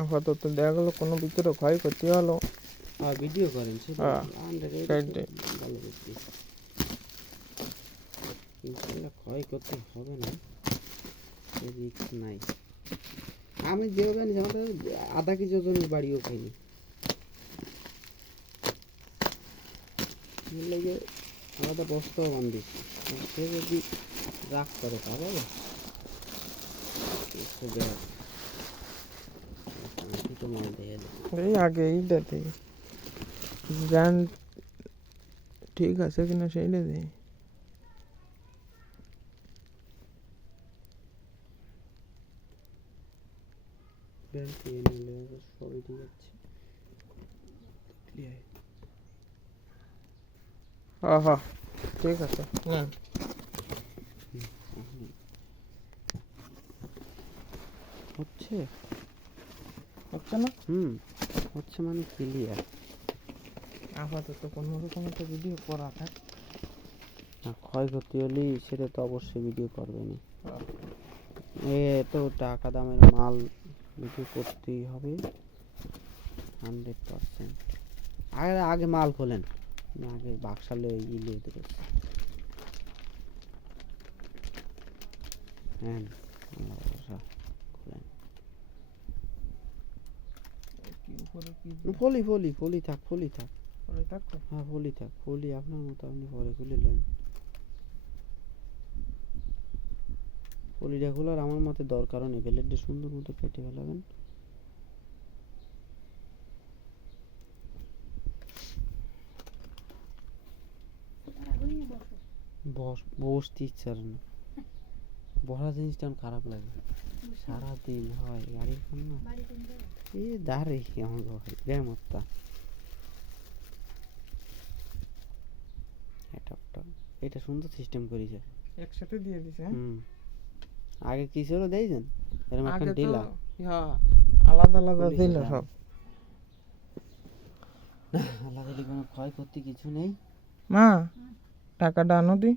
আপাতত দেখা গেল কোনো ভিতরে ক্ষয়ক্ষতি হলো। ভিডিও করেন হ্যাঁ, সেটাই ভালো করছি, ইনশাল্লাহ ক্ষয়ক্ষতি হবে না, রিস্ক নাই। আমি যেও জানি আমাদের আধা কেজি ওজনের বাড়িও খাইনি, লাগে আলাদা বস্তাও বান্ধিছি। সে যদি রাগ করে তা বাবা এই আগে এইটাতে ব্র্যান্ড ঠিক আছে কিনা সেইটা দিই। সবই ঠিক আছে। হ্যাঁ ঠিক আছে। হচ্ছে হচ্ছে না? হচ্ছে মানে ক্লিয়ার। আপাতত কোনো রকম একটা ভিডিও করা থাক, ক্ষয়ক্ষতি হলেই সেটা তো অবশ্যই ভিডিও করবেনি। এ তো টাকা দামের মাল ভিডিও করতেই হবে 100%। আগে মাল খোলেন, আগে বাক্সালে ইলিয়ে দেবে। হ্যাঁ খোলেন, ফলি থাক হ্যাঁ ফলি থাক, ফলি আপনার মতো আপনি পরে খুলে নেন। ফলিটা খোলার আমার মতে দরকারও নেই, ব্লেডটা সুন্দর মতো কেটে ফেলাবেন। বসতে ইচ্ছা না, বড় জিনিসটা আমার খারাপ লাগে। সারাদিন হয় গাড়ির না এই দাঁড়ে আমার ঘরে ব্যায়ামতা এটা সুন্দর সিস্টেম করেছে, একসাথে দিয়ে দিছে। আগে কি ছিল দেখছেন, এরকম একটা ডিলা আলাদা আলাদা দিল সব। আলাদা কোনো ক্ষয়ক্ষতি কিছু নেই। মা টাকাটা আনো দি।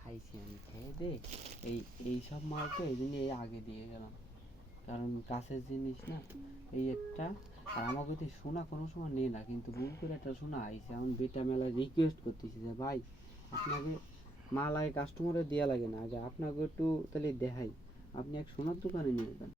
খাইছি আমি, খেয়ে দে এই সব মাল তো এই জন্য আগে দিয়ে গেলাম, কারণ কাছের জিনিস না এই একটা। আর আমাকে তো শোনা কোনো সময় নেই না, কিন্তু ভুল করে একটা শোনা আইসে, এমন বেটা মেলা রিকোয়েস্ট করতেছি যে ভাই আপনাকে মাল আগে কাস্টমারের দেওয়া লাগে না, আগে আপনাকে একটু তাহলে দেখাই, আপনি এক সোনার দোকানে নিয়ে যান।